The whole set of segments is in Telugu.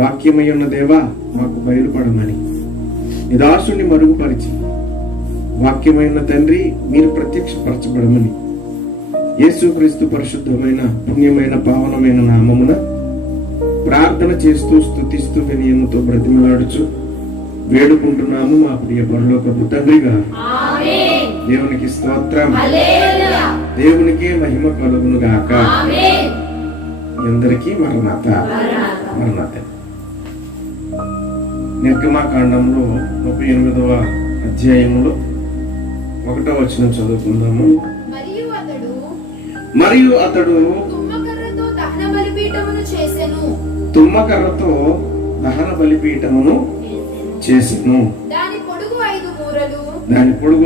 వాక్యమై ఉన్న దేవా మాకు బయలుపడమని నీ దాసుని మరుగుపరిచి వాక్యమైన తండ్రి మీరు ప్రత్యక్షపరచబడమని యేసుక్రీస్తు పరిశుద్ధమైన పుణ్యమైన పావనమైన నామమున ప్రార్థన చేస్తూ స్తుతిస్తూ వినయముతో బ్రతిమలాడుచు వేడుకుంటున్నాము మా ప్రియ పరలోకపు తండ్రిగా. దేవునికి స్తోత్రం, దేవునికి మహిమ కలుగును గాక. అందరికీ మరణాత మరణాత. నిర్గమకాండంలో 38వ అధ్యాయంలో 1వ వచనం చదువుకుందాము. మరియు అతడు తుమ్మకర్రతో దహన బలిపీఠమును చేసెను. దాని పొడుగు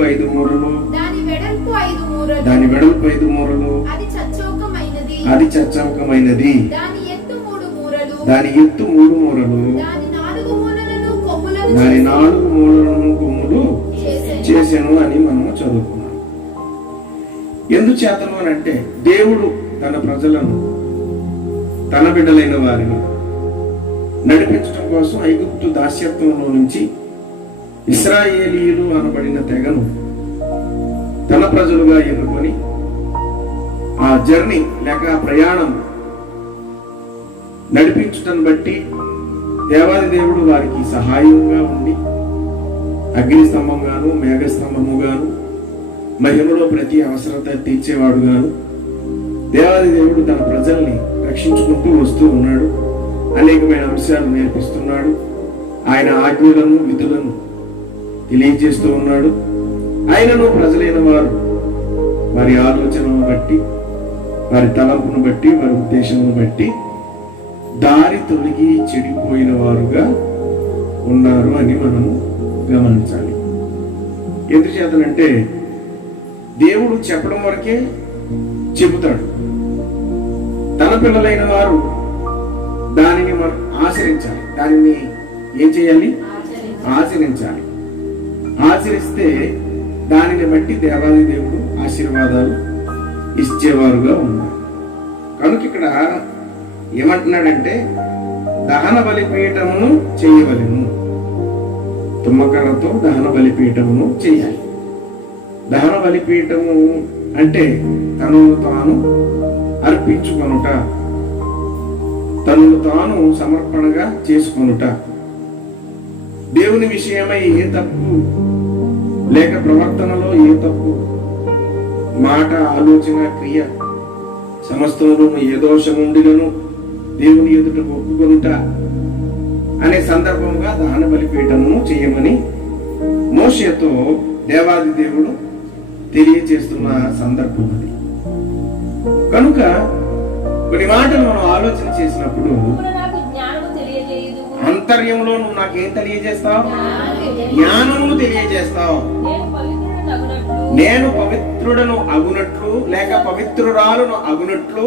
5 మూరలు, దాని వెడల్పు 5 మూరలు, అది చచ్చౌకమైనది. దాని ఎత్తు 3 మూరలు, దాని 4 మూలలను కొమ్ములు చేసెను అని మనము చదువుకున్నాం. ఎందుచేతను అని అంటే దేవుడు తన ప్రజలను, తన బిడ్డలైన వారిని నడిపించడం కోసం ఐగుప్తు దాస్యత్వంలో నుంచి ఇశ్రాయేలీయులు అనబడిన తెగను తన ప్రజలుగా ఎన్నుకొని ఆ జర్నీ లేక ఆ ప్రయాణం నడిపించటం బట్టి దేవాది దేవుడు వారికి సహాయంగా ఉండి అగ్ని స్తంభంగాను మేఘస్తంభముగాను మహిమలో ప్రతి అవసరత తీర్చేవాడుగాను దేవాది దేవుడు తన ప్రజల్ని రక్షించుకుంటూ వస్తూ ఉన్నాడు. అనేకమైన అంశాలు నేర్పిస్తున్నాడు. ఆయన ఆజ్ఞలను విధులను తెలియజేస్తూ ఉన్నాడు. ఆయనను ప్రజలైన వారు వారి ఆలోచనను బట్టి, వారి తలంపును బట్టి, వారి ఉద్దేశమును బట్టి దారి తొలగి చెడిపోయిన వారుగా ఉన్నారు అని మనము గమనించాలి. ఎందుచేతనంటే దేవుడు చెప్పడం వరకే చెబుతాడు. తన పిల్లలైన వారు దానిని మనం ఆచరించాలి. దానిని ఏం చేయాలి? ఆచరించాలి. ఆచరిస్తే దానిని బట్టి దేవాది దేవుడు ఆశీర్వాదాలు ఇచ్చేవారుగా ఉన్నారు. కనుక ఇక్కడ ఏమంటున్నాడంటే దహన బలిపీఠమును చేయవలెను. తుమ్మకర్రతో దహన బలిపీఠమును చేయాలి. దహన బలిపీఠము అంటే తనను తాను అర్పించుకొనుట, తనను తాను సమర్పణగా చేసుకొనుట. దేవుని విషయమై ఏ తప్పు లేక ప్రవర్తనలో ఏ తప్పు, మాట, ఆలోచన, క్రియ సమస్తమును ఏ దోషముండిలను దేవుని ఎదుట ఒప్పుకొనుట అనే సందర్భంగా దహన బలిపీఠమును చేయమని మోషేతో దేవాది దేవుడు తెలియజేస్తున్న సందర్భం అది. కనుక కొన్ని మాటలు మనం ఆలోచన చేసినప్పుడు అంతర్యంలో నువ్వు నాకేం తెలియజేస్తావు? జ్ఞానమును తెలియజేస్తావు. నేను పవిత్రుడను అగునట్లు లేక పవిత్రురాలను అగునట్లు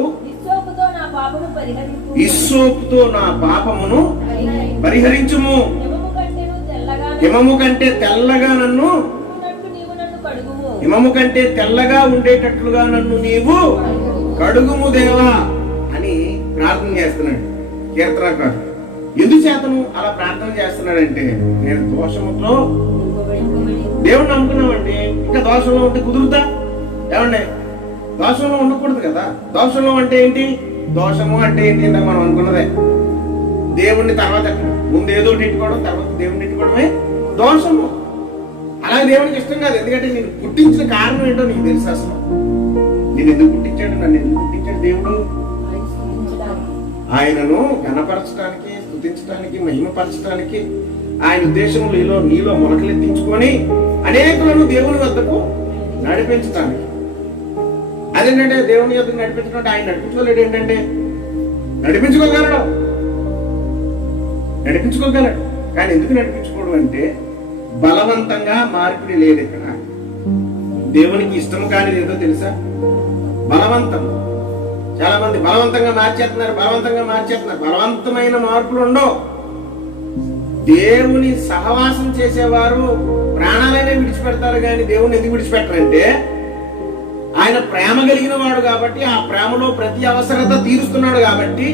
ఇస్సోపుతో నా పాపమును పరిహరించుము. హిమము కంటే తెల్లగా నన్ను, హిమము కంటే తెల్లగా ఉండేటట్లుగా నన్ను నీవు కడుగుము దేవా అని ప్రార్థన చేస్తున్నాడు కీర్తనకారుడు. ఎందుచేతను అలా ప్రార్థన చేస్తున్నాడంటే నేను దోషముతో దేవుడు నమ్ముకున్నామండి, ఇంకా దోషంలో ఉంటే కుదురుతా? ఏమండి, దోషంలో ఉండకూడదు కదా. దోషంలో అంటే ఏంటి? దోషము అంటే ఏంటి అంటే మనం అనుకున్నదే. దేవుణ్ణి తర్వాత ముందు ఏదో ఇట్టుకోవడం, తర్వాత దేవుణ్ణి ఇట్టుకోవడమే దోషము. అలాగే దేవునికి ఇష్టం కాదు. ఎందుకంటే నేను పుట్టించిన కారణం ఏంటో నీకు తెలుసు. అసలు నేను ఎందుకు పుట్టించాడు, నన్ను ఎందుకు పుట్టించాడు దేవుడు? ఆయనను ఘనపరచడానికి, స్తుతించడానికి, మహిమపరచడానికి, ఆయన ఉద్దేశంలో నీలో మొలకలెత్తించుకొని అనేకులను దేవుని వద్దకు నడిపించడానికి. అదేంటంటే దేవుని వద్దకు నడిపించడం ఆయన నడిపించుకోలేడు. ఏంటంటే నడిపించుకోగలడు, కానీ ఎందుకు నడిపించుకోవడం అంటే బలవంతంగా మార్పిడి లేదు. ఇక్కడ దేవునికి ఇష్టం కానిది ఏదో తెలుసా? బలవంతం. చాలా మంది బలవంతంగా మార్చేస్తున్నారు. బలవంతమైన మార్పులు ఉండవు. దేవుని సహవాసం చేసేవారు ప్రాణాలనే విడిచిపెడతారు, కానీ దేవుని ఎందుకు విడిచిపెట్టరంటే ఆయన ప్రేమ కలిగిన వాడు కాబట్టి, ఆ ప్రేమలో ప్రతి అవసరత తీరుస్తున్నాడు కాబట్టి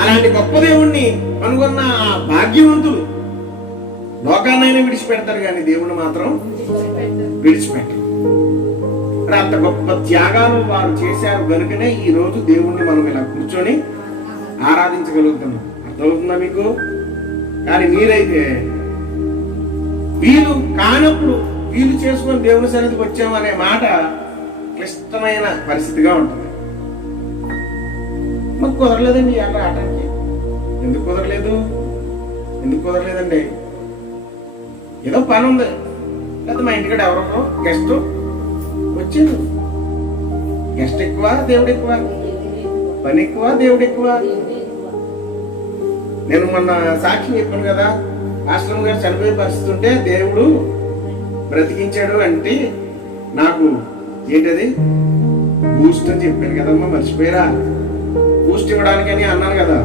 అలాంటి గొప్ప దేవుణ్ణి కనుగొన్న ఆ భాగ్యవంతులు లోకాన్నైనా విడిచిపెడతారు కానీ దేవుణ్ణి మాత్రం విడిచిపెట్టరు. అంత గొప్ప త్యాగాలు వారు చేశారు కనుకనే ఈ రోజు దేవుణ్ణి మనం ఇలా కూర్చొని ఆరాధించగలుగుతున్నాం. అర్థమవుతుందా మీకు? కానీ మీరైతే వీలు కానప్పుడు వీలు చేసుకొని దేవుని సన్నిధికి వచ్చామనే మాట క్లిష్టమైన పరిస్థితిగా ఉంటుంది. మాకు కుదరలేదండి అలా ఆటానికి. ఎందుకు కుదరలేదండి? ఏదో పని ఉంది, లేదా మా ఇంటికాడ ఎవరో గెస్ట్ వచ్చారు. గెస్ట్ ఎక్కువ, దేవుడు ఎక్కువ, పని ఎక్కువ, దేవుడు ఎక్కువ. నేను మొన్న సాక్షి చెప్పాను కదా, ఆశ్రమం గారు చనిపోయే పరిస్థితి ఉంటే దేవుడు బ్రతికించాడు అంటే నాకు ఏంటది బూస్ట్ అని చెప్పాను కదమ్మా, మర్చిపోయారా? బూస్ట్ ఇవ్వడానికని అన్నాను కదా.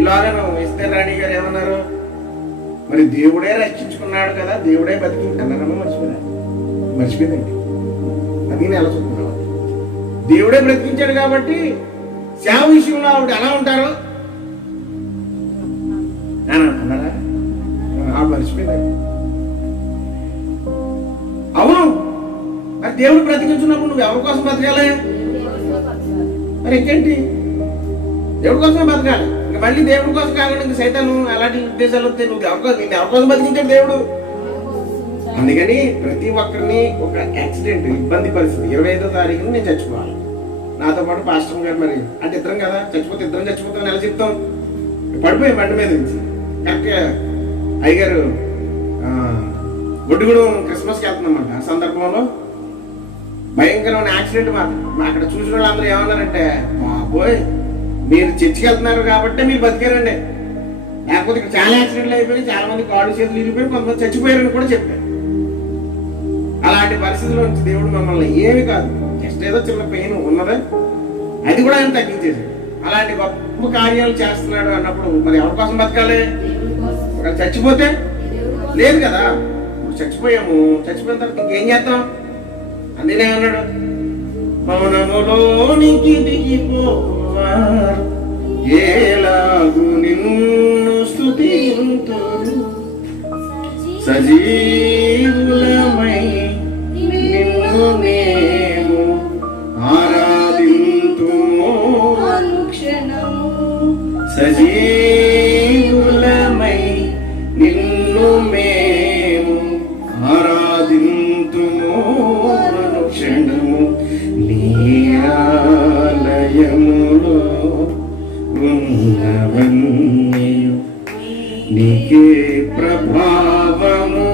ఇలాగే ఇస్తే రాణి గారు ఏమన్నారు, మరి దేవుడే రక్షించుకున్నాడు కదా, దేవుడే బతికి అన్నారమ్మా. మర్చిపోయిందండి. అది నేను ఎలా చెప్తున్నాను, దేవుడే బ్రతికించాడు కాబట్టి సేవ విషయంలో ఆవిడ ఎలా ఉంటారు అన్నారా? ఆవిడ మర్చిపోయిందండి. అవును, మరి దేవుడు బ్రతికించున్నప్పుడు నువ్వు ఎవరి కోసం బతకాలి? మరి ఇంకేంటి, దేవుడి కోసమే బతకాలి. ఇంకా మళ్ళీ దేవుడి కోసం కాకుండా ఇంక సైతాను అలాంటి ఉద్దేశాలు వస్తే నువ్వు ఎవరి కోసం బతికించాడు దేవుడు. అందుకని ప్రతి ఒక్కరిని ఒక యాక్సిడెంట్, ఇబ్బంది పరిస్థితి, 25వ తారీఖున నేను చచ్చిపోవాలి, నాతో పాటు పాస్టర్ గారు. మరి అంటే ఇద్దరం కదా, చచ్చిపోతే ఇద్దరం చచ్చిపోతాం ఎలా చెప్తాం? పడిపోయి బండి మీద నుంచి కరెక్ట్గా అయ్యగారు ఒడ్డుగూడెం క్రిస్మస్కి వెళ్తున్నామంట. ఆ సందర్భంలో భయంకరమైన యాక్సిడెంట్ మాత్రం అక్కడ చూసిన వాళ్ళందరూ ఏమన్నారంటే, బాబోయ్ మీరు చర్చికి వెళ్తున్నారు కాబట్టి మీరు బతికారండి, లేకపోతే ఇక్కడ చాలా యాక్సిడెంట్లు అయిపోయి చాలా మంది కాళ్ళు చేతులు ఇరిగిపోయి కొంతమంది చచ్చిపోయారని కూడా చెప్పారు. అలాంటి పరిస్థితుల్లో నుంచి దేవుడు మమ్మల్ని ఏమి కాదు, జస్ట్ ఏదో చిన్న పెయిన్ ఉన్నదే అది కూడా ఆయన తగ్గించేసాడు. అలాంటి గొప్ప కార్యాలు చేస్తున్నాడు అన్నప్పుడు మరి ఎవరి కోసం బతకాలి? ఒకవేళ చచ్చిపోతే లేదు కదా. ఇప్పుడు చచ్చిపోయాము, చచ్చిపోయిన తర్వాత ఇంకేం చేస్తాం? అందుకే అన్నాడు, మౌనములోనికి దిగిపోవారు ఏలాగు నిన్ను స్తుతింతురు, సజీవులమై నిన్ను మేము ఆరాధింతుము అనుక్షణము, సజీవులమై నిన్ను మేము ఆరాధింతుము అనుక్షణము, నీ ఆలయములో ఉన్నవన్నీయు నీకే ప్రభావము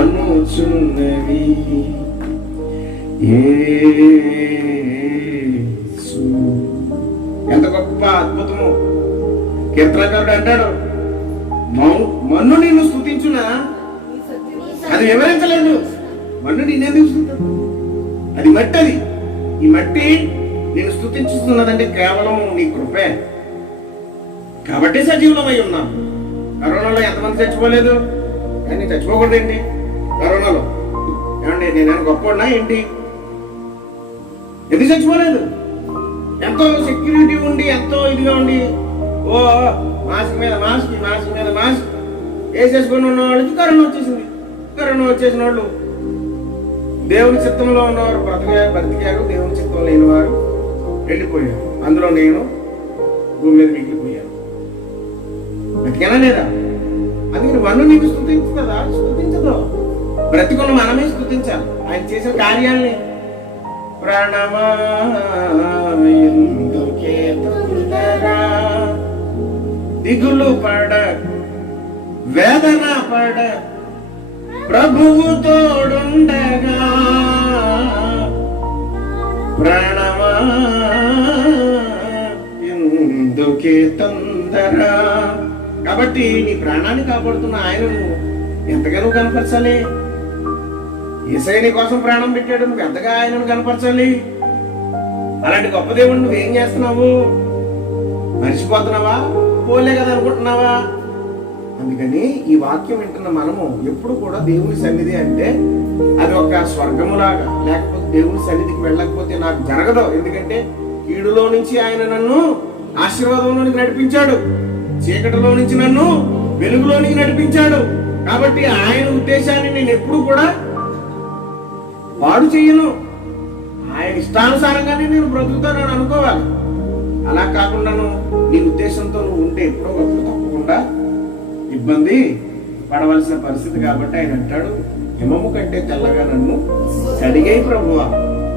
అనుచున్నవి. ఎంత గొప్ప అద్భుతము! కీర్తనకారుడు అంటాడు, మన్ను నిన్ను స్తుతించునా, అది వివరించలేదు. మన్ను నిన్నెందుకు స్తుతించు? అది మట్టి, అది ఈ మట్టి నేను స్తుతించుతున్నదంటే కేవలం నీ కృపే కాబట్టి సజీవులమై ఉన్నాం. కరోనాలో ఎంతమంది చచ్చిపోలేదు? కానీ చచ్చిపోకూడదు ఏంటి కరోనాలో? ఏమండి నేనేమైనా గొప్ప ఏంటి? ఎందుకు చచ్చిపోలేదు? ఎంతో సెక్యూరిటీ ఉండి ఎంతో ఇదిగా ఉండి ఓ మాస్క్ మీద మాస్క్ వేసేసుకొని ఉన్న వాళ్ళకి కరోనా వచ్చేసింది. కరోనా వచ్చేసిన వాళ్ళు దేవుని చిత్తంలో ఉన్నవారు బ్రతికారు, దేవుని చిత్తం లేని వారు వెళ్ళిపోయారు. అందులో నేను భూమి మీద మిగిలిపోయాను. బ్రతికేనా లేదా? అందుకని వన్ను నీకు స్తుతించుతుందా? స్తుతించదు. బ్రతికున్న మనమే స్తుతించాలి ఆయన చేసిన కార్యాలని. ప్రాణమా ఎందుకే తొందరా, దిగులు పడ వేదన పడ, ప్రభువు తోడుండగా. ప్రాణమా ఎందుకే తొందర. కాబట్టి నీ ప్రాణాన్ని కాపాడుతున్న ఆయనను ఎంతగానో కనపరచాలి. యేసయ్య నీ కోసం ప్రాణం పెట్టాడు, నువ్వు ఎంతగా ఆయనను కనపరచాలి. అలాంటి గొప్ప దేవుడు నువ్వేం చేస్తున్నావు? మర్చిపోతున్నావా? పోలే కదా అనుకుంటున్నావా? అందుకని ఈ వాక్యం వింటున్న మనము ఎప్పుడు కూడా దేవుని సన్నిధి అంటే అది ఒక స్వర్గములాగా, లేకపోతే దేవుని సన్నిధికి వెళ్ళకపోతే నాకు జరగదు. ఎందుకంటే కీడులో నుంచి ఆయన నన్ను ఆశీర్వాదంలోనికి నడిపించాడు. చీకటిలో నుంచి నన్ను వెలుగులోనికి నడిపించాడు. కాబట్టి ఆయన ఉద్దేశాన్ని నేను ఎప్పుడు కూడా పాడు చేయను. ఆయన ఇష్టానుసారంగానే నేను బ్రతుకుతానని అనుకోవాలి. అలా కాకుండాను నీ ఉద్దేశంతో నువ్వు ఉంటే ఎప్పుడో ఒకప్పుడు తప్పకుండా ఇబ్బంది పడవలసిన పరిస్థితి. కాబట్టి ఆయన అంటాడు, హిమము కంటే తెల్లగా నన్ను కడిగే ప్రభువా,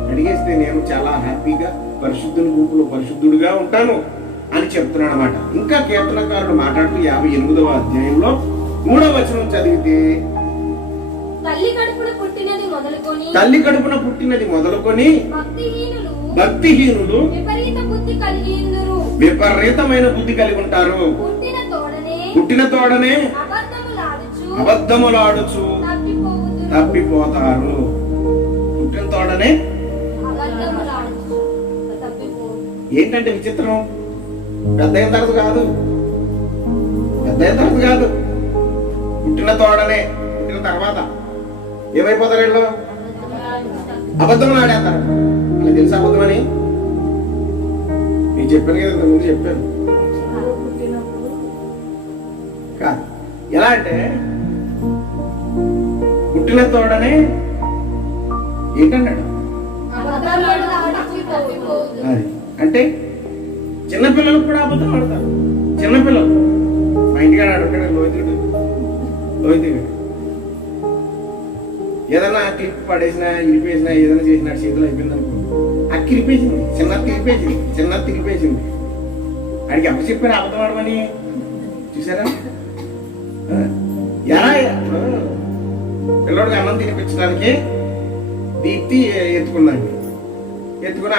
కడిగేస్తే నేను చాలా హ్యాపీగా పరిశుద్ధుని గుంపులో పరిశుద్ధుడిగా ఉంటాను అని చెప్తున్నాడు అనమాట. ఇంకా కీర్తనకారుడు మాట్లాడుతూ 58వ అధ్యాయంలో 3వ వచనం చదివితే, తల్లి కడుపున పుట్టినది మొదలుకొని భక్తిహీనులు విపరీతమైన బుద్ధి కలిగి ఉంటారు. పుట్టిన తోడనే అబద్ధములాడుచు తప్పిపోతారు. పుట్టిన తోడనే ఏంటంటే విచిత్రం, పెద్ద అయిన తర్వాత కాదు, పుట్టిన తోడనే. పుట్టిన తర్వాత ఏమైపోతారు వీళ్ళు? అబద్ధం ఆడేస్తారు. అలా తెలుసు అబద్ధం అని నేను చెప్పాను కదా, ఇంతకుముందు చెప్పాను కాదు. ఎలా అంటే పుట్టిన తోడనే ఏంటన్నాడు? అది అంటే చిన్నపిల్లలు కూడా అబద్ధం ఆడతారు. చిన్నపిల్లలు మా ఇంటికాడ ఆడుతాడు లోహితుడు ఏదన్నా క్లిప్ పడేసినా ఇరిపేసినా ఏదైనా చేసినా చేతులు అయిపోయింది అనుకో, అక్కి ఇరిపేసింది, చిన్న తిరిపేసింది. ఆడికి అప్పు చెప్పారు అబద్ధం ఆడమని. చూసారా? ఎలా పిల్లడికి అన్నం తినిపించడానికి దీప్తి ఎత్తుకుని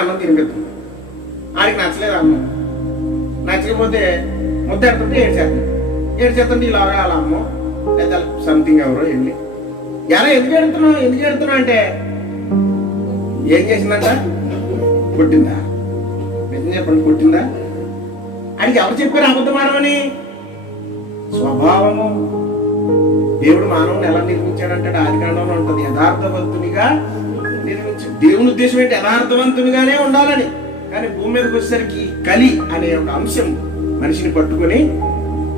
అన్నం తినిపిస్తుంది. ఆడికి నచ్చలేదు అన్నం. నచ్చకపోతే ముద్ద ఎడుతుంటే ఏడ్చేస్తుంటే ఇలాగా అలా అమ్మో లేదా సంథింగ్ ఎవరో వెళ్ళి ఎలా ఎందుకు ఎడుతున్నావు అంటే ఏం చేసిందంట? పుట్టిందా? నిజం చెప్పండి, పుట్టిందా? ఆడికి ఎవరు చెప్పారు అబద్ధం ఆడమని? స్వభావము. దేవుడు మానవుని ఎలా నిర్మించాడంటే ఆదికాండంలో ఉంటుంది, యథార్థవంతునిగా నిర్మించాడు. దేవుని ఉద్దేశం ఏంటి? యథార్థవంతునిగానే ఉండాలని. కానీ భూమి మీదకి వచ్చేసరికి కలి అనే ఒక అంశం మనిషిని పట్టుకొని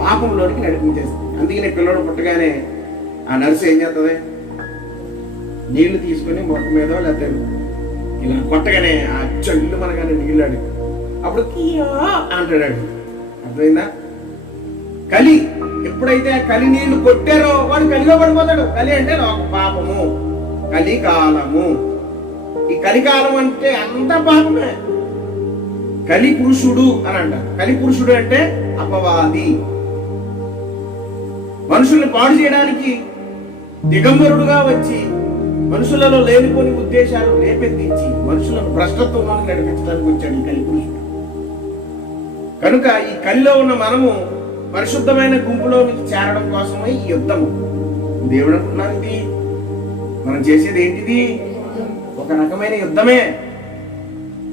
పాపంలోనికి నడిపించేస్తుంది. అందుకనే పిల్లడు పుట్టగానే ఆ నర్సు ఏం చేస్తుంది? నీళ్లు తీసుకొని మొక్క మీద లేకపోతే ఇలా కొట్టగానే ఆ చల్లు మనగానే నీళ్ళాడు. అప్పుడు అంటాడు. అర్థమైందా? కలి ఎప్పుడైతే ఆ కలి నీళ్లు కొట్టారో వాడు కలిలో పడిపోతాడు. కలి అంటే పాపము, కలికాలము. ఈ కలికాలం అంటే అంత పాపమే. కలి పురుషుడు అని అంటారు. కలి పురుషుడు అంటే అపవాది, మనుషుల్ని పాడు చేయడానికి దిగంబరుడుగా వచ్చి మనుషులలో లేనిపోని ఉద్దేశాలు రేపెత్తించి మనుషులను భ్రష్టత్వంలోకి నడిపించడానికి వచ్చాడు ఈ కలి పురుషుడు. కనుక ఈ కలిలో ఉన్న మనము పరిశుద్ధమైన గుంపులో నుంచి చేరడం కోసమే ఈ యుద్ధము. దేవుడు అనుకున్నారు ఇది మనం చేసేది ఏంటిది? ఒక రకమైన యుద్ధమే.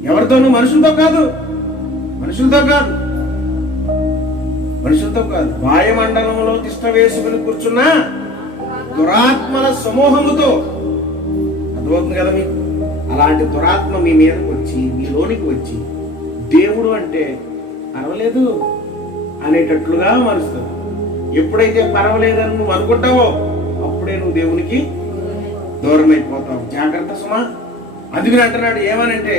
ఎవరితోనూ? మనుషులతో కాదు. వాయుమండలంలో తిష్ట వేసుకుని కూర్చున్న దురాత్మల సమూహముతో. అర్థమవుతుంది కదా మీకు? అలాంటి దురాత్మ మీ మీదకి వచ్చి మీలోనికి వచ్చి దేవుడు అంటే పర్వాలేదు అనేటట్లుగా మారుస్తుంది. ఎప్పుడైతే పర్వాలేదని నువ్వు అనుకుంటావో అప్పుడే నువ్వు దేవునికి దూరం అయిపోతావు. జాగ్రత్త సుమా. అందుకని అంటున్నాడు ఏమనంటే,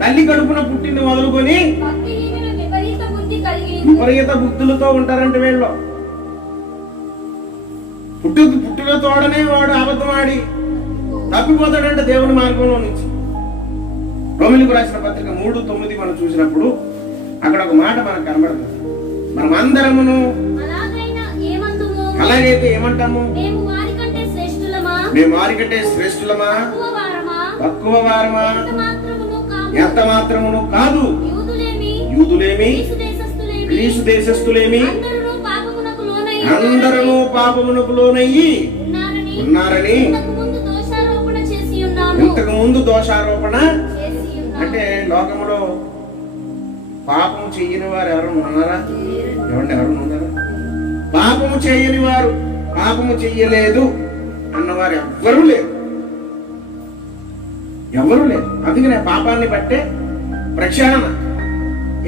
తల్లి కడుపున పుట్టింది మొదలుకొని విపరీత బుద్ధులతో ఉంటారంటే వీళ్ళు. పుట్టిన తోడనే వాడు అబద్ధం ఆడి తప్పిపోతాడంటే దేవుని మార్గంలో నుంచి. రోమిలకు రాసిన పత్రిక 3:9 మనం చూసినప్పుడు అక్కడ ఒక మాట మనకు కనబడుతుంది. మనం అందరమును అలాగైతే ఏమంటాము? మేము వారికంటే శ్రేష్ఠులమా, తక్కువ వారమా? ఎంత మాత్రమును కాదు. యూదులేమి గ్రీసు దేశస్థులేమి అందరూ పాపమునకు లోనయ్యి ఉన్నారని ఇంతకు ముందు దోషారోపణ. అంటే లోకములో పాపము చెయ్యని వారు ఎవరైనా ఉన్నారా? ఎవరైనా ఉన్నారా? పాపము చేయని వారు, పాపము చెయ్యలేదు అన్నవారు ఎవ్వరూ లేరు. అందుకనే పాపాన్ని బట్టే ప్రక్షాళన.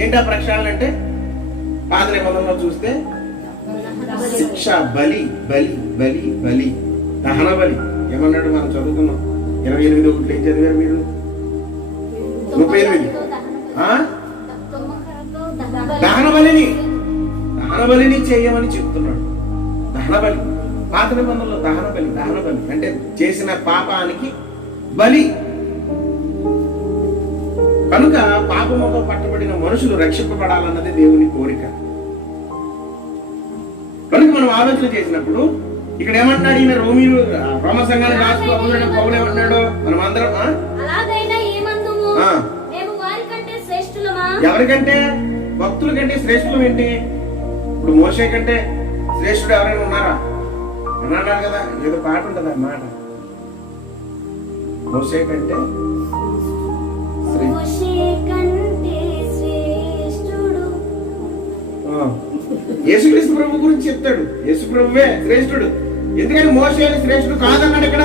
ఏంటి ఆ ప్రక్షాళన అంటే? పాత నిబంధనలో చూస్తే శిక్ష, బలి బలి బలి బలి, దహన బలి. ఏమన్నాడు మనం చదువుకున్నాం 28:1 ఏం చదివారు మీరు? 38. దహన బలిని చేయమని చెప్తున్నాడు. దహన బలి పాత నిబంధనలో దహన బలి అంటే చేసిన పాపానికి బలి. కనుక పాపముతో పట్టబడిన మనుషులు రక్షింపబడాలన్నది దేవుని కోరిక. కనుక మనం ఆలోచన చేసినప్పుడు ఇక్కడ ఏమంటున్నాడు ఈయన? రోమ సంఘాన్ని రాస్తూ అప్పుడు పౌలు ఏమంటున్నాడు? మనం అందరం ఎవరికంటే? భక్తుల కంటే శ్రేష్ఠులం ఏంటి? ఇప్పుడు మోషే కంటే శ్రేష్ఠుడు ఎవరైనా ఉన్నారా? అన్నాడు కదా, ఏదో పాట ఉంటుంది ఆ మాట. మోషే కంటే యేసుక్రీస్తు ప్రభు గురించి చెప్తాడు. యేసు ప్రభువే శ్రేష్ఠుడు. ఎందుకంటే మోషే శ్రేష్ఠుడు కాదన్నాడు ఇక్కడ.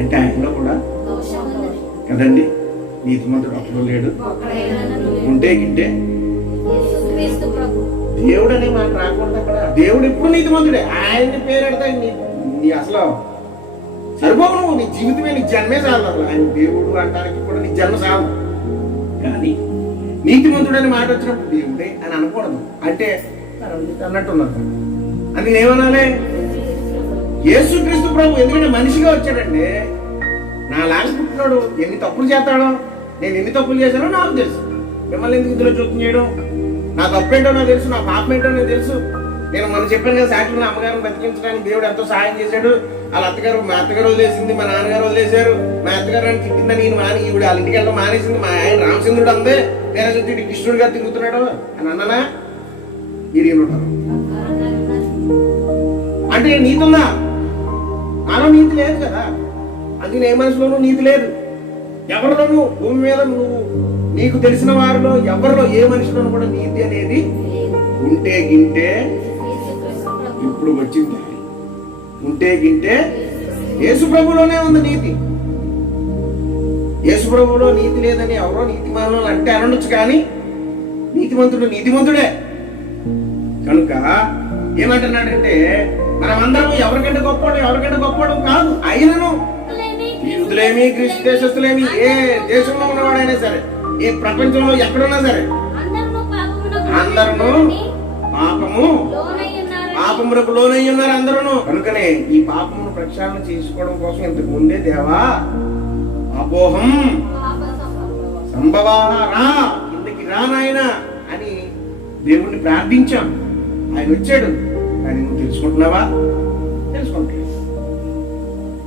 అంటే ఆయనలో కూడా కదండి నీతిమంతుడు అప్పుడు లేడు. ఉంటే గిట్టే దేవుడు అనే మాట రాకూడదు అక్కడ. దేవుడు ఎప్పుడు నీతిమంతుడే. ఆయన్ని పేరెడతా నీ అసలు సరిపోవు. నువ్వు నీ జీవితమే, నీ జన్మే చాలు. అసలు ఆయన దేవుడు అంటానికి కూడా నీ జన్మ చాలు. కానీ నీతిమంతుడు అనే మాట వచ్చినప్పుడు దేవుడే అని అనకూడదు. అంటే అన్నట్టున్నారు. అది ఏమనాలి? యేసుక్రీస్తు ప్రభు ఎందుకంటే మనిషిగా వచ్చాడండి. నా లాంటి పుట్టినాడు. ఎన్ని తప్పులు చేస్తాడో, నేను ఎన్ని తప్పులు చేశానో నాకు తెలుసు. మిమ్మల్ని ఎందుకు ఇందులో చూపు చేయడం? నా తప్పేంటో నాకు తెలుసు, నా పాపం ఏంటో నాకు తెలుసు. నేను మనం చెప్పాను కదా, సాక్షులు నా అమ్మగారిని బతికించడానికి దేవుడు ఎంతో సహాయం చేశాడు. వాళ్ళ అత్తగారు, మా అత్తగారు వదిలేసింది, మా నాన్నగారు వదిలేశారు. మా అత్తగారు అని తిట్టిందని నేను మాని ఈవిడ వాళ్ళ ఇంటికి వెళ్ళడం మానేసింది. మా ఆయన రామచంద్రుడు అందే తీరచుడు కృష్ణుడిగా తిరుగుతున్నాడు అని అన్నానా? మీరు అంటే నీతుందా? నాలో నీతి లేదు కదా. అందుకే ఏ మనిషిలోనూ నీతి లేదు. ఎవరిలోనూ భూమి మీద నువ్వు నీకు తెలిసిన వారిలో ఎవరిలో ఏ మనిషిలోనూ కూడా నీతి అనేది ఉంటే గింటే ఇప్పుడు వచ్చింది. ఉంటే గింటే యేసు ప్రభులోనే ఉంది నీతి. యేసు ప్రభులో నీతి లేదని ఎవరో నీతిమానులు అంటే అనొచ్చు, కానీ నీతిమంతుడు నీతిమంతుడే. కనుక ఏమంటున్నాడంటే మనమందరం ఎవరికంటే గొప్పవాడు కాదు. అయినను యూదులేమి క్రీస్తు దేశస్తులేమి ఏ దేశంలో ఉన్నవాడైనా సరే, ఏ ప్రపంచంలో ఎక్కడున్నా సరే అందరూ పాపములకు లోనై ఉన్నారు అందరూ. కనుకనే ఈ పాపమును ప్రక్షాళన చేసుకోవడం కోసం ఇంతకు ముందే దేవా అపోహం సంభవారా కిందకి రానాయన అని దేవుణ్ణి ప్రార్థించాం. ఆయన వచ్చాడు. కానీ నువ్వు తెలుసుకుంటున్నావా?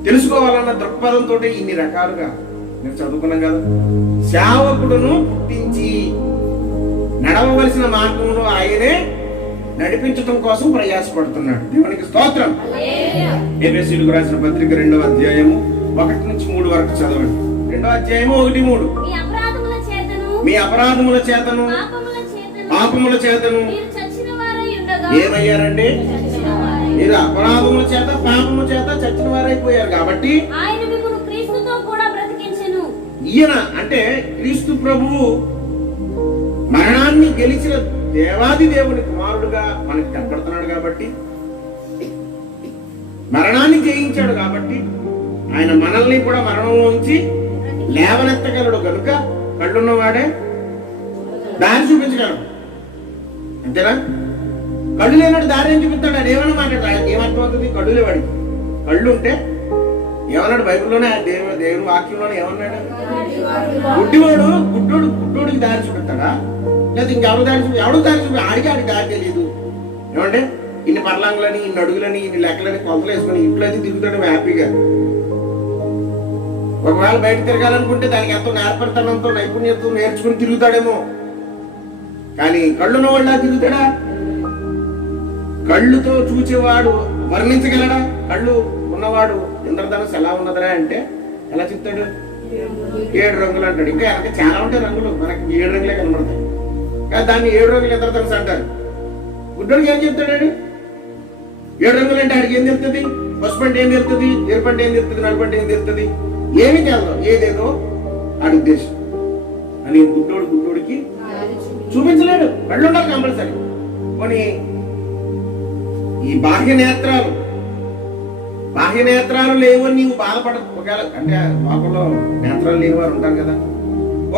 తెలుసుకోవాలన్న దృక్పథంతో ఇన్ని రకాలుగా నేను చదువుకున్నాం కదా. సేవకుడును పుట్టించి నడవవలసిన మార్గంలో ఆయనే నడిపించడం కోసం ప్రయాసపడుతున్నాడు. దేవునికి స్తోత్రం. ఎఫెసీయులకు రాసిన పత్రిక 2వ అధ్యాయము 1 నుంచి 3 వరకు చదవండి. 2వ అధ్యాయము 1-3. మీ అపరాధముల చేతను పాపముల చేతను ఏమయ్యారండి? మీరు అపరాధముల చేత పాపముల చేత చచ్చిన వారైపోయారు. కాబట్టి ఈయన అంటే క్రీస్తు ప్రభువు మరణాన్ని గెలిచిన దేవాది దేవుని కుమారుడుగా మనకి కనపడుతున్నాడు. కాబట్టి మరణాన్ని జయించాడు. కాబట్టి ఆయన మనల్ని కూడా మరణంలోంచి లేవనెత్తగలడు. కనుక కళ్ళున్నవాడే దారి చూపించగలడు. అంతేనా? కళ్ళు లేనాడు దారి ఏం చూపిస్తాడు? అది ఏమైనా మాట్లాడతాడు. ఏమర్థం అవుతుంది? కళ్ళు లేవాడికి. కళ్ళు ఉంటే ఏమన్నాడు బైబిల్లోనే, దేవుని వాక్యంలోనే ఏమన్నాడు? గుడ్డోడికి దారి చూపిస్తాడా? లేదా ఇంకెవరు దారి ఎవడు దారి చూపి ఆడికి దారి తెలియదు. ఏమంటే ఇన్ని పర్లాంగులని, ఇన్ని అడుగులని, ఇన్ని లెక్కలని కొలతలు వేసుకొని ఇంట్లో అయితే తిరుగుతాడు హ్యాపీగా. ఒకవేళ బయట తిరగాలనుకుంటే దానికి ఎంతో నేర్పడతనంతో నైపుణ్యత నేర్చుకుని తిరుగుతాడేమో. కానీ కళ్ళున్న వాళ్ళ తిరుగుతాడా? కళ్ళుతో చూచేవాడు వర్ణించగలడా? కళ్ళు ఉన్నవాడు ఇంద్రధనుస్సు ఎలా ఉన్నదరా అంటే ఎలా చెప్తాడు? 7 రంగులు అంటాడు. ఇంకా వెనక చాలా ఉంటాయి రంగులు, మనకి 7 రంగులే కనబడతాయి. కానీ దాన్ని 7 రంగులు ఇంద్రధనుస్సు అంటారు. గుడ్డోడికి ఏం చెప్తాడు? 7 రంగులు అంటే ఆడికి ఏం తెలుస్తుంది? పసుపు అంటే ఏం తెలుస్తుంది? ఎరుపు అంటే ఏం తెలుస్తుంది? నలుపు అంటే ఏం తెలుస్తుంది? ఏమి తెలదు. ఏదేదో ఆడి ఉద్దేశం అని గుడ్డోడికి చూపించలేడు. కళ్ళు ఉండాలి కంపల్సరీ. కొన్ని ఈ బాహ్య నేత్రాలు లేవని నీవు బాధపడదు. ఒకవేళ అంటే లోకంలో నేత్రాలు లేని వారు ఉంటారు కదా,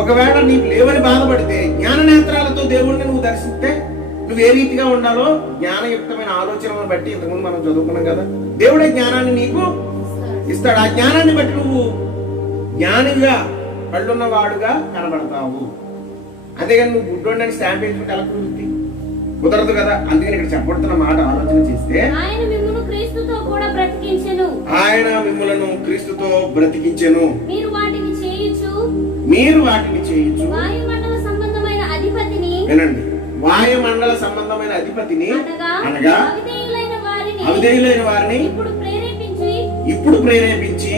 ఒకవేళ నీకు లేవని బాధపడితే జ్ఞాన నేత్రాలతో దేవుణ్ణి నువ్వు దర్శిస్తే నువ్వు ఏ రీతిగా ఉండాలో జ్ఞానయుక్తమైన ఆలోచనలను బట్టి ఇంతకుముందు మనం చదువుకున్నాం కదా, దేవుడే జ్ఞానాన్ని నీకు ఇస్తాడు. ఆ జ్ఞానాన్ని బట్టి నువ్వు జ్ఞానిగా కళ్ళున్న వాడుగా కనబడతావు. అంతేగాని నువ్వు గుడ్డోండని స్టాంప్ వేసుకుంటే ఎలా కుదరదు కదా. అందుకని ఇక్కడ చెప్పబడుతున్న మాట ఆలోచన చేస్తే, ఆయన మిమ్ములను క్రీస్తుతో బ్రతికించెను, మీరు వాటిని చేయుచు వాయుమండల సంబంధమైన అధిపతిని అనగా అవిధేయులైన వారిని ఇప్పుడు ప్రేరేపించి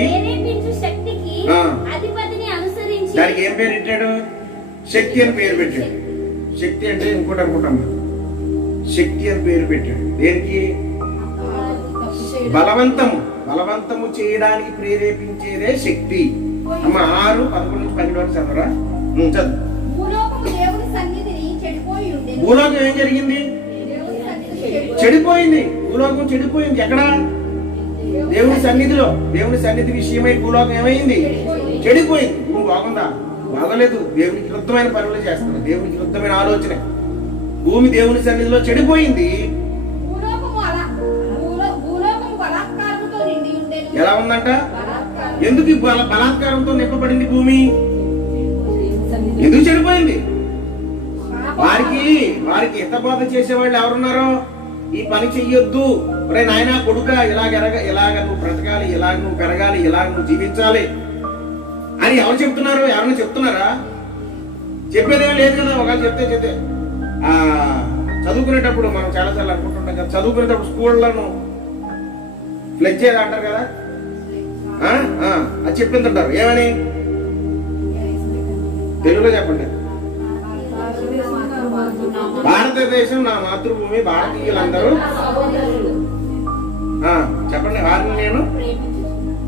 దానికి ఏం పేరు పెట్టాడు? శక్తి అని పేరు పెట్టాడు. శక్తి అంటే ఇంకోటి అనుకుంటాం, శక్తి అని పేరు పెట్టాడు. దేనికి? బలవంతము చేయడానికి ప్రేరేపించేదే శక్తి. అమ్మ 6:11-12 వరకు చదవరా? చదువు. భూలోకం ఏం జరిగింది? చెడిపోయింది. భూలోకం చెడిపోయింది. ఎక్కడ? దేవుని సన్నిధిలో. దేవుని సన్నిధి విషయమై భూలోకం ఏమైంది? చెడిపోయింది. భూమి బాగుందా? బాగలేదు. దేవునికి విరుద్ధమైన పనులు చేస్తున్నా, దేవునికి విరుద్ధమైన ఆలోచన. భూమి దేవుని సన్నిధిలో చెడిపోయింది. ఎలా ఉందంట? ఎందుకు బలాత్కారంతో నింపబడింది భూమి? ఎందుకు చెడిపోయింది? వారికి హితబోధ చేసేవాళ్ళు ఎవరున్నారో, ఈ పని చెయ్యొద్దు, ఒరే నాయనా కొడుకా, ఇలాగ నువ్వు బ్రతకాలి, ఇలాగ నువ్వు పెరగాలి, ఇలాగ నువ్వు జీవించాలి అని ఎవరు చెప్తున్నారు? ఎవరైనా చెప్తున్నారా? చెప్పేదేం లేదు కదా. ఒకవేళ చెప్తే చదువుకునేటప్పుడు మనం చాలాసార్లు అనుకుంటుంటాం కదా, చదువుకునేటప్పుడు స్కూళ్ళను ఫ్లెజ్ చేయదు అంటారు కదా, అది చెప్పిందంటారు. ఏమని? తెలుగులో చెప్పండి. భారతదేశం నా మాతృభూమి, భారతీయులందరూ చెప్పండి. వారిని నేను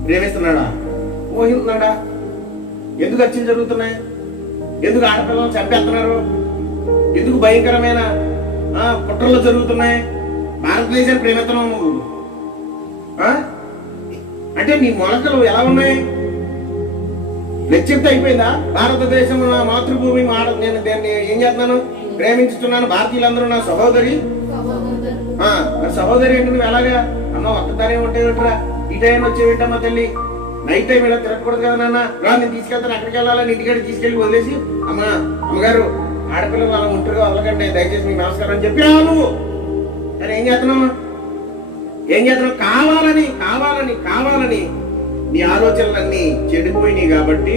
ప్రేమిస్తున్నాడా? ఊహిస్తున్నాడా? ఎందుకు హత్యలు జరుగుతున్నాయి? ఎందుకు ఆడపిల్లలు చంపేస్తున్నారు? ఎందుకు భయంకరమైన కుట్రలు జరుగుతున్నాయి? భారతదేశాన్ని ప్రేమిస్తున్నావు నువ్వు అంటే నీ మొలకలు ఎలా ఉన్నాయి? చెప్తే అయిపోయిందా? భారతదేశం నా మాతృభూమి, నేను దాన్ని ఏం చేస్తున్నాను? ప్రేమించుతున్నాను. భారతీయులందరూ నా సహోదరి. సహోదరి అంటే నువ్వు ఎలాగా అమ్మ ఒక్కదానే ఉంటాయిరా? ఈ టైం వచ్చేవింటమ్మా తల్లి, నైట్ టైం ఇలా తిరగకూడదు కదా నాన్న, రా నేను తీసుకెళ్తాను, ఎక్కడికి వెళ్ళాలని ఇంటికాడ తీసుకెళ్ళి వదిలేసి అమ్మగారు ఆడపిల్లలు అలా ఉంటారు వదలకండి దయచేసి మీకు నమస్కారం అని చెప్పి నువ్వు కానీ ఏం చేస్తున్నావు? కావాలని నీ ఆలోచనలన్నీ చెడిపోయినాయి కాబట్టి,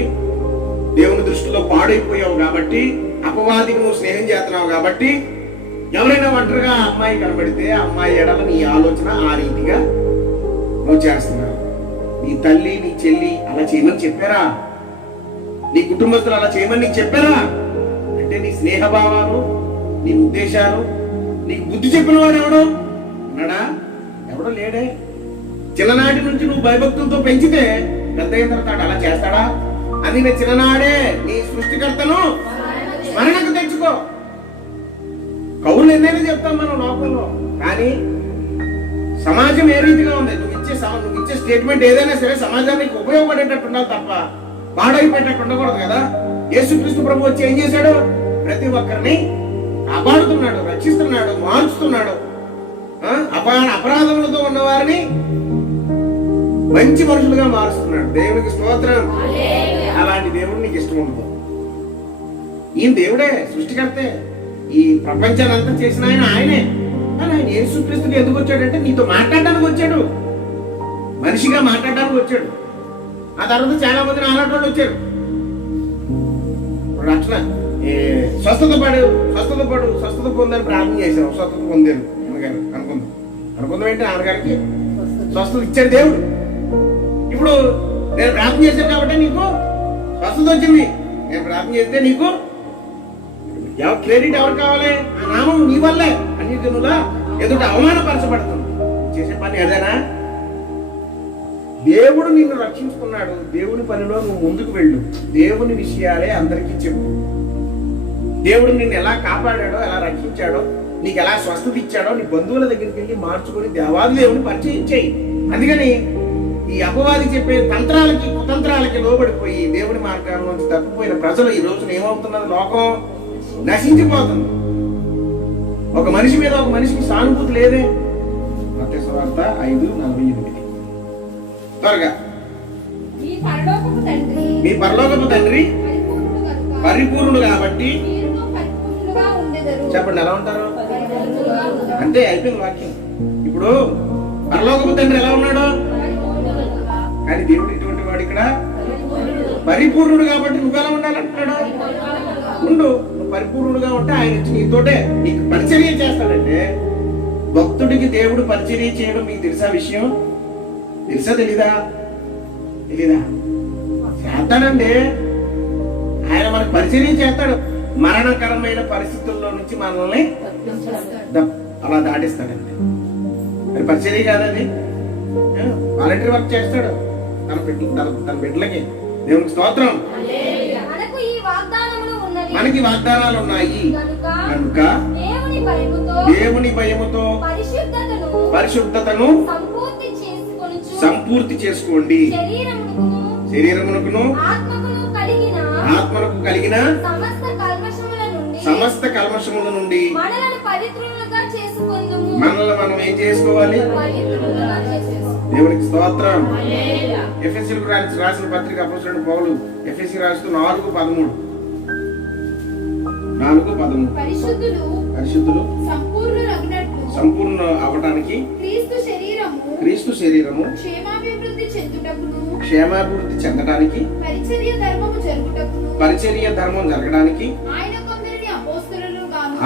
దేవుని దృష్టిలో పాడైపోయావు కాబట్టి, అపవాదికి నువ్వు స్నేహం చేస్తున్నావు కాబట్టి, ఎవరైనా ఒంటరిగా అమ్మాయి కనబడితే అమ్మాయి ఎడల నీ ఆలోచన ఆ రీతిగా నువ్వు చేస్తున్నావు. నీ తల్లి నీ చెల్లి అలా చేయమని చెప్పారా? నీ కుటుంబస్తులు అలా చేయమని నీకు చెప్పారా? అంటే నీ స్నేహభావాలు, నీ ఉద్దేశాలు, నీకు బుద్ధి చెప్పిన వాడు ఎవడు ఉన్నాడా? ఎవడో లేడే. చిన్ననాటి నుంచి నువ్వు భయభక్తులతో పెంచితే పెద్ద అయిన తర్వాత అలా చేస్తాడా? అది నేను చిన్ననాడే నీ సృష్టికర్తను స్మరణకు తెచ్చుకో. కౌలు ఎన్నైనా చెప్తాం మనం లోకంలో, కానీ సమాజం ఏ రీతిగా ఉంది? నువ్వు ఇచ్చే స్టేట్మెంట్ ఏదైనా సరే సమాజానికి ఉపయోగపడేటట్టు ఉండాలి తప్ప పాడైపోయేటట్టు ఉండకూడదు కదా. యేసుక్రీస్తు ప్రభు వచ్చి ఏం చేశాడు? ప్రతి ఒక్కరిని కాపాడుతున్నాడు, రక్షిస్తున్నాడు, మార్చుతున్నాడు. అపరాధములతో ఉన్న వారిని మంచి మనుషులుగా మారుస్తున్నాడు. దేవునికి స్తోత్రం. అలాంటి దేవుడు నీకు ఇష్టం ఉండదు. ఈయన దేవుడే, సృష్టికర్తే, ఈ ప్రపంచాన్ని అంతా చేసిన ఆయనే. కానీ ఆయన యేసుక్రీస్తుకి ఎందుకు వచ్చాడంటే నీతో మాట్లాడడానికి వచ్చాడు, మనిషిగా మాట్లాడడానికి వచ్చాడు. ఆ తర్వాత చాలా మంది అలాంటి వాళ్ళు వచ్చారు. రక్షణ స్వస్థత పొందని ప్రార్థన చేశారు. స్వస్థత పొందాను అన్నగారు అనుకుందాం ఏంటి? నాన్నగారికి స్వస్థత ఇచ్చాడు దేవుడు. ఇప్పుడు నేను ప్రార్థన చేశాను కాబట్టి నీకు స్వస్థత వచ్చింది. నేను ప్రార్థన చేస్తే నీకు క్రెడిట్ ఎవరు కావాలి? ఆ నామం నీ వల్లే అన్ని జనుల ఎదుట అవమానపరచబడుతుంది. చేసే పని ఏదైనా దేవుడు నిన్ను రక్షించుకున్నాడు. దేవుని పనిలో నువ్వు ముందుకు వెళ్ళు. దేవుని విషయాలే అందరికీ చెప్పు. దేవుడు నిన్ను ఎలా కాపాడాడో, ఎలా రక్షించాడో, నీకు ఎలా స్వస్థత ఇచ్చాడో నీ బంధువుల దగ్గరికి వెళ్ళి మార్చుకొని దేవాది దేవుని పరిచయం చేయి. అందుకని ఈ అపవాది చెప్పే తంత్రాలకి కుతంత్రాలకి లోబడిపోయి దేవుని మార్గాల నుంచి తప్పిపోయిన ప్రజలు ఈ రోజున ఏమవుతున్నారు? లోకం నశించిపోతుంది. ఒక మనిషి మీద ఒక మనిషికి సానుభూతి లేదే. మత్తయి సువార్త 5:48. త్వరగా. మీ పరలోకపు తండ్రి పరిపూర్ణుడు కాబట్టి చెప్పండి, ఎలా ఉంటారు? అంతే, అయిపోయింది వాక్యం. ఇప్పుడు పరలోకపు తండ్రి ఎలా ఉన్నాడు? కానీ దేవుడు ఇటువంటి వాడు ఇక్కడ పరిపూర్ణుడు కాబట్టి నువ్వెలా ఉండాలంటున్నాడు? ఉండు. నువ్వు పరిపూర్ణుడుగా ఉంటే ఆయన వచ్చి నీతోటే నీకు పరిచర్య చేస్తాడంటే. భక్తుడికి దేవుడు పరిచర్య చేయడం మీకు తెలుసా? విషయం తెలుసా? తెలీదా? చేస్తాడండి. ఆయన మనకు పరిచర్య చేస్తాడు. మరణకరమైన పరిస్థితుల్లో నుంచి మనల్ని అలా దాటిస్తాడండి. అది పరిచర్య కాదండి, వాలంటీర్ వర్క్ చేస్తాడు తన బిడ్డలకి. దేవునికి స్తోత్రం. మనకి వాగ్దానాలు ఉన్నాయి కనుక దేవుని భయముతో పరిశుద్ధతను సంపూర్తి చేసుకోండి. శరీరమునకును ఆత్మకు కలిగిన సమస్త కల్మషముల నుండి మనల్ని మనం ఏం చేసుకోవాలి? దేవునికి స్తోత్రం. ఎఫెసీయులకు రాసిన పత్రిక అపోస్తలుడైన పౌలు ఎఫెసీ రాస్తూ 4:13 పరిశుద్ధులు సంపూర్ణ అవటానికి క్రీస్తు శరీరము క్షేమాభివృద్ధి చెందడానికి పరిచర్య ధర్మం జరగడానికి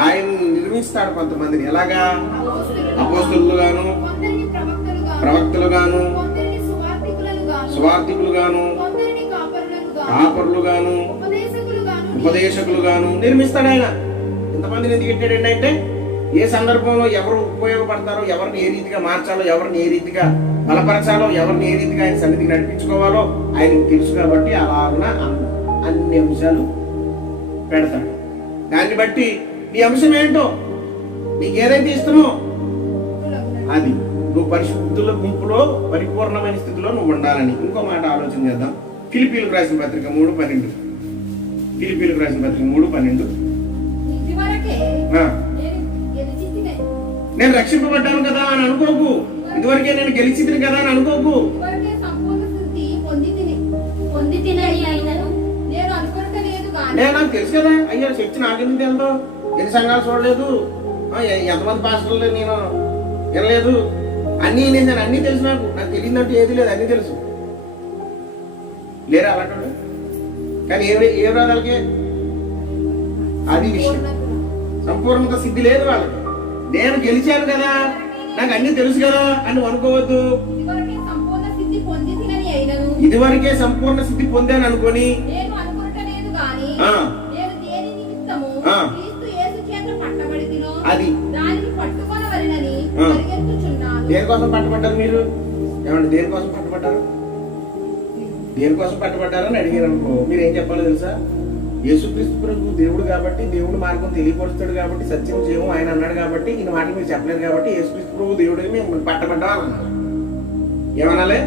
ఆయన నిర్మిస్తాడు కొంతమందిని. ఎలాగా? అపోస్తలులు గాను, ప్రవక్తలు గాను, సువార్తికులు గాను, కాపరులు గాను, ఉపదేశకులు గాను నిర్మిస్తాడు ఆయన. ఇంతమందిని ఎందుకు పెట్టాడండి అంటే ఏ సందర్భంలో ఎవరు ఉపయోగపడతారో, ఎవరిని ఏ రీతిగా మార్చాలో, ఎవరిని ఏ రీతిగా బలపరచాలో, ఎవరిని ఏ రీతిగా ఆయన సన్నిధికి నడిపించుకోవాలో ఆయనకు తెలుసు కాబట్టి అలాగున అన్ని అంశాలు పెడతాడు. దాన్ని బట్టి నీ అంశం ఏంటో, నీకు ఏదైతే ఇష్టమో అది నువ్వు పరిశుద్ధుల గుంపులో పరిపూర్ణమైన స్థితిలో నువ్వు ఉండాలని. ఇంకో మాట ఆలోచన చేద్దాం. ఫిలిప్పీయులకు రాసిన పత్రిక 3:12. ఫిలిప్పీయులకు రాసిన పత్రిక 3:12. నేను రక్షింపబడ్డాను కదా అని అనుకోకు. ఇదివరకే నేను గెలిచింది కదా అని అనుకోకు. నాకు తెలుసు కదా. అయ్యో చర్చి నాకెందుకు తెలుదో, ఎన్ని సంఘాలు చూడలేదు, ఎంతమంది పాస్టర్లు నేను వినలేదు, అన్నీ నేను అన్నీ తెలుసు. నాకు తెలియదంటూ ఏది లేదు, అన్నీ తెలుసు. లేరా అలాంటి? కానీ ఏ రాదాలకి అది విషయం. సంపూర్ణత సిద్ధి లేదు వాళ్ళకి. నేను గెలిచాను కదా, నాకు అన్ని తెలుసు కదా అని అనుకోవద్దు. ఇదివరకే సంపూర్ణ సిద్ధి పొందాను అనుకొని అది దేనికోసం పట్టబడ్డారు మీరు? ఏమంటే దేనికోసం పట్టబడ్డారు? దేనికోసం పట్టబడ్డారని అడిగారు అనుకో, మీరు ఏం చెప్పాలో తెలుసా? యేసుక్రీస్తు ప్రభు దేవుడు కాబట్టి, దేవుడు మార్గం తెలియపరుస్తాడు కాబట్టి, సత్యం జీవం ఆయన అన్నాడు కాబట్టి, ఈ మాట మీరు చెప్పలేదు కాబట్టి యేసుక్రీస్తు ప్రభు దేవుడు మేము పట్టబడ్డాం అన్నారు. ఏమనాలి?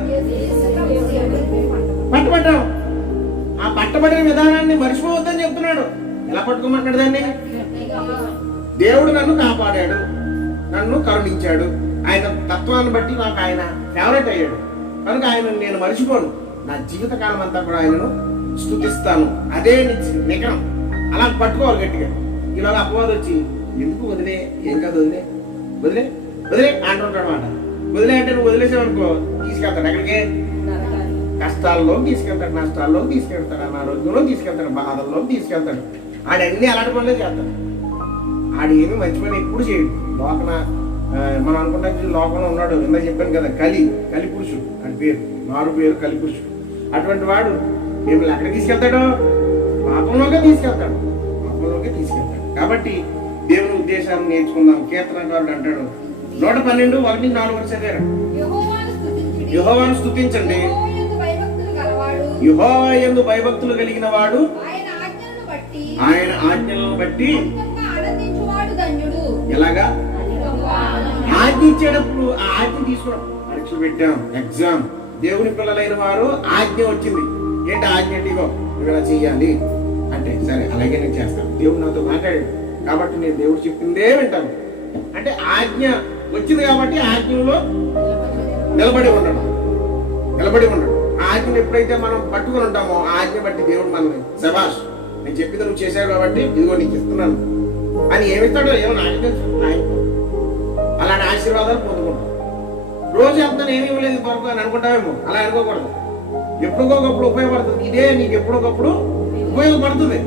పట్టబడ్డాం. ఆ పట్టబడిన విధానాన్ని మర్చిపోవద్దని చెప్తున్నాడు. ఎలా పట్టుకోమంటాడు దాన్ని? దేవుడు నన్ను కాపాడాడు, నన్ను కరుణించాడు, ఆయన తత్వాన్ని బట్టి నాకు ఆయన ఫేవరెట్ అయ్యాడు కనుక ఆయన నేను మర్చిపోను. నా జీవితకాలం అంతా కూడా ఆయనను స్తుతిస్తాను. అదే నికరం. అలా పట్టుకోవాలి గట్టిగా. ఇలాగ అపవాదం వచ్చి ఎందుకు వదిలే, ఏం కాదు వదిలే వదిలే వదిలే అంటుంటాడు అన్నమాట. వదిలే అంటే నువ్వు వదిలేసావనుకో తీసుకెళ్తాడు. ఎక్కడికి? కష్టాల్లో తీసుకెళ్తాడు, నష్టాల్లో తీసుకెళ్తాడు, అనారోగ్యంలో తీసుకెళ్తాడు, బాధల్లో తీసుకెళ్తాడు. ఆడన్నీ అలాంటి పనులే చేస్తాడు. ఆడు ఏమి మంచి పని ఎప్పుడు చేయడు. లోకన మనం అనుకుంటాం లోకంలో ఉన్నాడు. ఇందా చెప్పాను కదా, కలి పురుషుడు అని పేరు, మారు పేరు కలి పురుషుడు. అటువంటి వాడు మిమ్మల్ని ఎక్కడ తీసుకెళ్తాడు? పాపంలోకే తీసుకెళ్తాడు. కాబట్టి దేవుని ఉద్దేశాన్ని నేర్చుకుందాం. కీర్తనకారుడు అంటాడు 112:1-4 చదివారు. యెహోవాను స్తుతించండి. యెహోవాయందు భయభక్తులు గలవాడు, యెహోవా యందు భయభక్తులు కలిగిన వాడు ఆయన ఆజ్ఞలను బట్టి ఆయన ఆజ్ఞలను బట్టి అధికంగా ఆనందించువాడు ధన్యుడు. ఎలాగా అధికంగా ఆజ్ఞ ఇచ్చేటప్పుడు ఆ ఆజ్ఞ తీసుకోవడం. పరీక్షలు పెట్టాం, ఎగ్జామ్. దేవుని పిల్లలైన వారు ఆజ్ఞ వచ్చింది. ఏంటి ఆజ్ఞ? అంటే ఇగో నువ్వు ఇలా చెయ్యాలి అంటే సరే అలాగే నేను చేస్తాను. దేవుడు నాతో మాట్లాడాడు కాబట్టి నేను దేవుడు చెప్పిందే వింటాను అంటే ఆజ్ఞ వచ్చింది కాబట్టి ఆజ్ఞలో నిలబడి ఉండడం. ఆ ఆజ్ఞను ఎప్పుడైతే మనం పట్టుకుని ఉంటామో ఆ ఆజ్ఞ బట్టి దేవుడు మనల్ని శభాష్ నేను చెప్పింది నువ్వు చేశావు కాబట్టి ఇదిగో నీకు ఇస్తున్నాను అని ఏమిస్తాడో ఏమో నాకు తెలుసు. అలాంటి ఆశీర్వాదాలు పొందుకుంటాం. రోజు అంతా నేను ఇవ్వలేదు వరకు అని అనుకుంటామేమో. అలా అనుకోకూడదు. ఎప్పుడుకోకప్పుడు ఉపయోగపడుతుంది. ఇదే నీకు ఎప్పుడొకప్పుడు ఉపయోగపడుతుంది.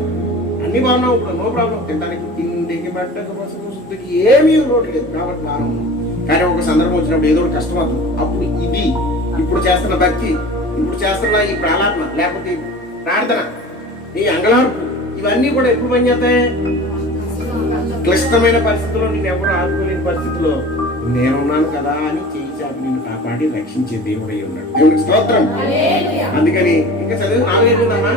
అన్ని బాగున్నావు ఇప్పుడు, నో ప్రాబ్లం. తినడానికి తిండికి బట్టకు బస్సుకు శుద్ధికి ఏమీ లోటు లేదు కాబట్టి బాగున్నాం. కానీ ఒక సందర్భం వచ్చినప్పుడు ఏదో ఒకటి కష్టం అవుతుంది. అప్పుడు ఇది ఇప్పుడు చేస్తున్న భక్తి, ఇప్పుడు చేస్తున్న ఈ ప్రార్థన లేకపోతే ఈ ప్రార్థన, ఈ అంగలార్పు ఇవన్నీ కూడా ఎప్పుడు పనిచేస్తాయి? క్లిష్టమైన పరిస్థితుల్లో నేను ఎవరు ఆదుకోలేని పరిస్థితిలో నేనున్నాను కదా అని చేయి చాపి నిన్ను కాపాడి రక్షించే దేవుడై ఉన్నాడు. దేవునికి స్తోత్రం. అందుకని ఇంకా చదువు 4 ఏంటమ్మా?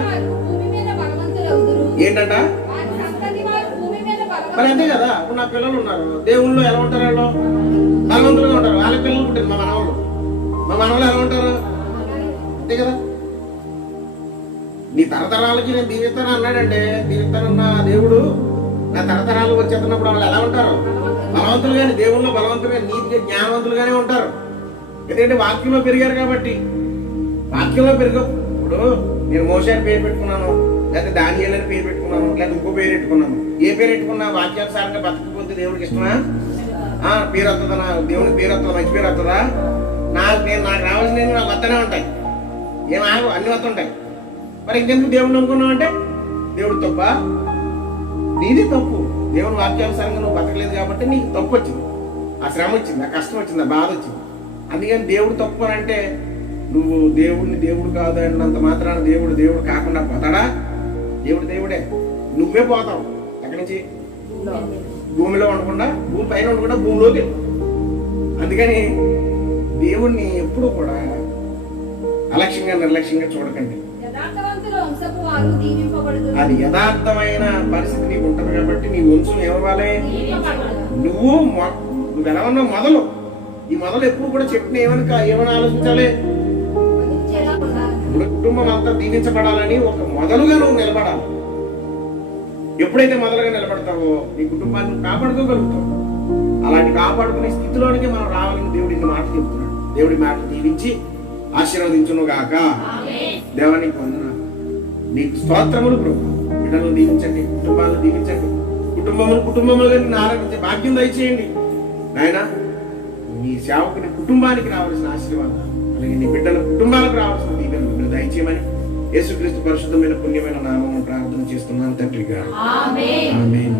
భూమి మీద బలవంతులవుదురు. ఏంటంట? వారి సంతతి వారు భూమి మీద మరి అంతే కదా. ఇప్పుడు నా పిల్లలు ఉన్నారు, దేవుళ్ళు ఎలా ఉంటారు? వాళ్ళు బలవంతులుగా ఉంటారు. వాళ్ళ పిల్లలు పుట్టింది మా మనవాళ్ళు ఎలా ఉంటారు? అంతే కదా. నీ తరతరాలకి నేను దీవిస్తాను అన్నాడంటే, దీవిస్తానన్న దేవుడు నా తరతరాలు వచ్చేస్తున్నప్పుడు వాళ్ళు ఎలా ఉంటారు? బలవంతులుగానే, దేవుళ్ళు బలవంతులుగా, నీతిగా, జ్ఞానవంతులుగానే ఉంటారు. ఎందుకంటే వాక్యంలో పెరిగారు కాబట్టి. వాక్యంలో ఇప్పుడు నేను మోషే అని పేరు పెట్టుకున్నాను, లేకపోతే దానియేలు అని పేరు పెట్టుకున్నాను, లేకపోతే ఇంకో పేరు పెట్టుకున్నాను. ఏ పేరు పెట్టుకున్నా వాక్యానుసారంగా బతకపోతే దేవుడికి ఇష్టమా? పేరు వస్తుందా? దేవునికి పేరు వస్తుందా? మంచి పేరు వస్తుందా? నాకు రావాల్సినవి నాకు వస్తూనే ఉంటాయి. ఏం ఆగు, అన్ని వస్తుంటాయి. మరి ఇంకెందుకు దేవుడిని నమ్ముకున్నావు అంటే దేవుడు తప్ప? నీది తప్పు. దేవుని వాక్యానుసారంగా నువ్వు బతకలేదు కాబట్టి నీకు తప్పు వచ్చింది, ఆ శ్రమ వచ్చింది, ఆ కష్టం వచ్చింది, ఆ బాధ వచ్చింది. అందుకని దేవుడు తప్పు అని అంటే నువ్వు దేవుడిని దేవుడు కాదు అన్నంత మాత్రాన దేవుడు కాకుండా పోతాడా? దేవుడు దేవుడే. నువ్వే పోతావు. ఎక్కడి నుంచి? భూమిలో ఉండకుండా, భూమి పైన ఉండకుండా భూమిలోకి. అందుకని దేవుణ్ణి ఎప్పుడూ కూడా అలక్ష్యంగా నిర్లక్ష్యంగా చూడకండి. యథార్థవంతుల వంశపు వారు దీవింపబడుదురు. అది యథార్థమైన పరిస్థితి నీకు ఉంటుంది కాబట్టి నీ వంశం ఏమవ్వాలి? నువ్వు ఎలా ఉన్నావు? మొదలు. ఈ మొదలు ఎప్పుడు కూడా చెప్పిన ఏమని ఆలోచించాలి? కుటుంబం అంతా దీవించబడాలని ఒక మొదలుగా నువ్వు నిలబడాలి. ఎప్పుడైతే మొదలుగా నిలబడతావో నీ కుటుంబాన్ని నువ్వు కాపాడుకోగలుగుతావు. అలాంటి కాపాడుకునే స్థితిలోనికి మనం రావాలని దేవుడి మాట చెప్తున్నాడు. దేవుడి మాట దీవించి ఆశీర్వదించును గాక. దేవానికి వందనాలు. నీకు స్తోత్రములు ప్రభు. బిడ్డలను దీవించండి, కుటుంబాలను దీవించండి, కుటుంబములుగా నిన్ను ఆరాధించే భాగ్యం దయచేయండి నాయన. నీ సేవకుని కుటుంబానికి రావాల్సిన ఆశీర్వాదాలు, అలాగే నీ బిడ్డల కుటుంబాలకు రావాల్సిన దీవెనలు దయచేయమని యేసుక్రీస్తు పరిశుద్ధమైన పుణ్యమైన నామమున ప్రార్థన చేస్తున్నాను తండ్రి గారు. ఆమేన్.